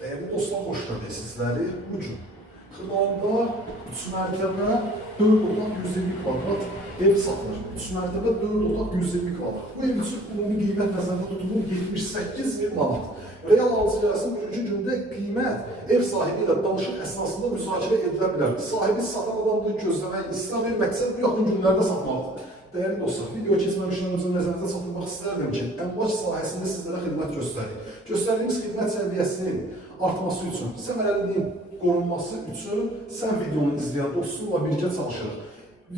Değerli dostlar, hoş gördük sizləri. Bugün Xırdalanında 3 mərtəbə 4 otaq 120 kvadrat ev satılır. 3 mərtəbə 4 otaq 120 kvadrat. Bu ev üçün ümumi qiymət nəzərdə tutulur 78 min manat. Real alıcı gəlsin, bugünkü gündə qiymət ev sahibi ilə danışıq əsnasında müzakirə edilə bilər. Sahibi satan adamdır, gözləmək istəmir, məqsəd bu yaxın günlərdə satmaqdır. Değerli dostlar, videoya keçməmişdən öncə nəzərinizə çatdırmaq istərdim ki, əmlak sahəsində sizlərə xidmət göstərir. Göstərdiyimiz xidmət səviyyəsinin artması üçün, səmərəliliyin qorunması üçün sən videonu izləyən dostunla birgə çalışırıq.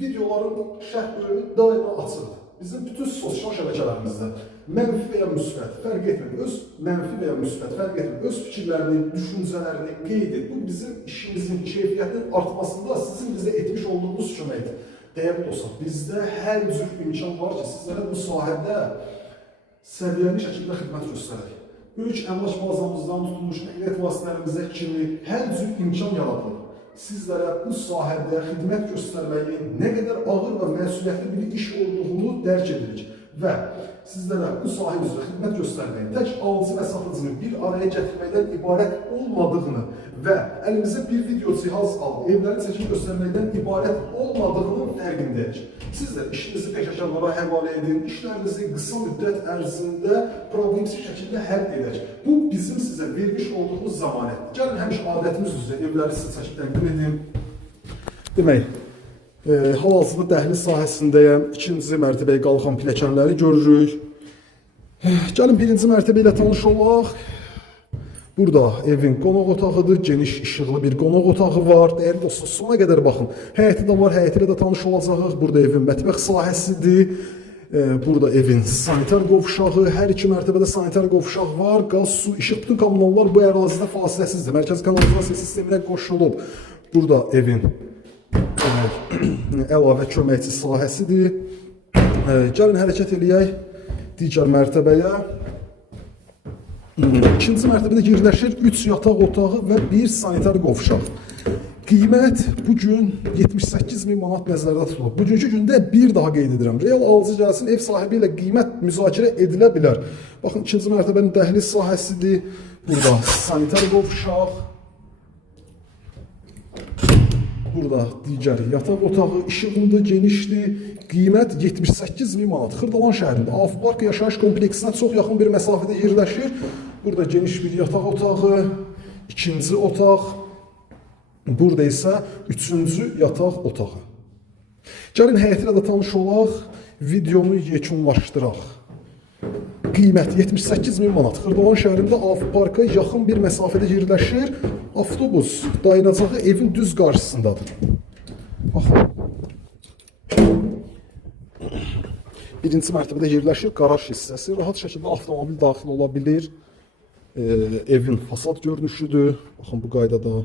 Videoların şərh bölümü daima açıqdır. Bizim bütün sosial şəbəkələrimizdə mənfi və ya müsbət fərq etmir. Öz mənfi və ya müsbət fərq etmir. Öz fikirlərini, düşüncələrini qeyd et. Bu bizim işimizin keyfiyyətinin artmasında sizin bizə etmiş olduğunuz köməkdir. Değerli dostlar, bizdə hər cür imkan var ki, sizlərə bu sahədə səviyyəli şəkildə xidmət göstərək. Böyük əmlak mağazamızdan tutulmuş nəqliyyat vasitələrimizə kimi hər cür imkan yaradılır. Sizlərə bu sahədə xidmət göstərməyin nə qədər ağır və məsuliyyətli bir iş olduğunu dərk edirik. Və sizlərə bu sahə üzrə xidmət göstərməyin tək alıcı və satıcını bir araya gətirməkdən ibarət olmadığını və əlimizə bir video cihaz alıb evləri çəkib göstərməkdən ibarət olmadığının fərqindəyik. Sizlər işinizi peşəkarlara həvalə edin, işlərinizi qısa müddət ərzində problemsiz şəkildə həll edək. Bu bizim sizə vermiş olduğumuz zəmanətdir. Gəlin həmişə adətimiz üzrə evləri sizə çəkib təqdim edin. Demək, hal-hazırda dəhliz sahəsindəyəm. 2-ci mərtəbəyə qalxan pilləkənləri görürük. Gəlin 1-ci mərtəbə ilə tanış olaq. Burada evin qonaq otağıdır. Geniş işıqlı bir qonaq otağı var. Değerli dostlar, sona qədər baxın. Həyəti də var, həyəti ilə də tanış olacağıq. Burada evin mətbəx sahəsidir. Burada evin sanitar qovşağı, hər iki mərtəbədə sanitar qovşaq var. Qaz, su, işıq, bütün kommunallar bu ərazidə fasiləsizdir. Mərkəzi kanalizasiya sisteminə qoşulub. Burada evin əlavə köməkçi sahəsidir. Gəlin hərəkət eləyək digər mərtəbəyə. İkinci mərtəbədə yerləşir 3 yataq otağı və 1 sanitar qovşaq. Qiymət bugün 78 min manat nəzərdə tutulub. Bugünkü gündə bir daha qeyd edirəm. Real alıcı gəlsin, ev sahibi ilə qiymət müzakirə edilə bilər. Baxın, ikinci mərtəbənin dəhliz sahəsidir. Burada sanitar qovşaq. Burada digər yataq otağı, işıqlıdır, genişdir. Qiymət 78 min manat. Xırdalan şəhərində Avpark yaşayış kompleksinə çox yaxın bir məsafədə yerləşir. Burada geniş bir yataq otağı, ikinci otaq. Burada isə üçüncü yataq otağı. Gəlin həyəti ilə də tanış olaq, videonu yekunlaşdıraq. Qiymət 78 min manat. Xırdalan şəhərində Avparka yaxın bir məsafədə yerləşir. Avtobus dayanacağı evin düz qarşısındadır. Baxın. Birinci mərtəbədə yerləşir qaraj hissəsi. Rahat şəkildə avtomobil daxil ola bilir. Evin fasad görünüşüdür. Baxın, bu qaydada.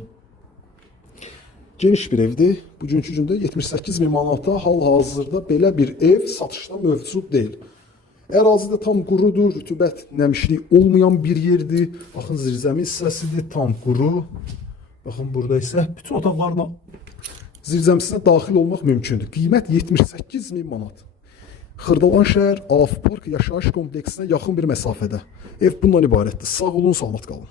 Geniş bir evdir. Bugünkü gündə 78 min manata hal-hazırda belə bir ev satışda mövcud deyil. Ərazidə tam qurudur, rütubət, nəmişlik olmayan bir yerdir. Baxın, zirzəmi hissəsidir, tam quru. Baxın, burada isə bütün otaqlarla zirzəmisinə daxil olmaq mümkündür. Qiymət 78 min manat. Xırdalan şəhər Avpark yaşayış kompleksinə yaxın bir məsafədə. Ev bundan ibarətdir. Sağ olun, salamat qalın.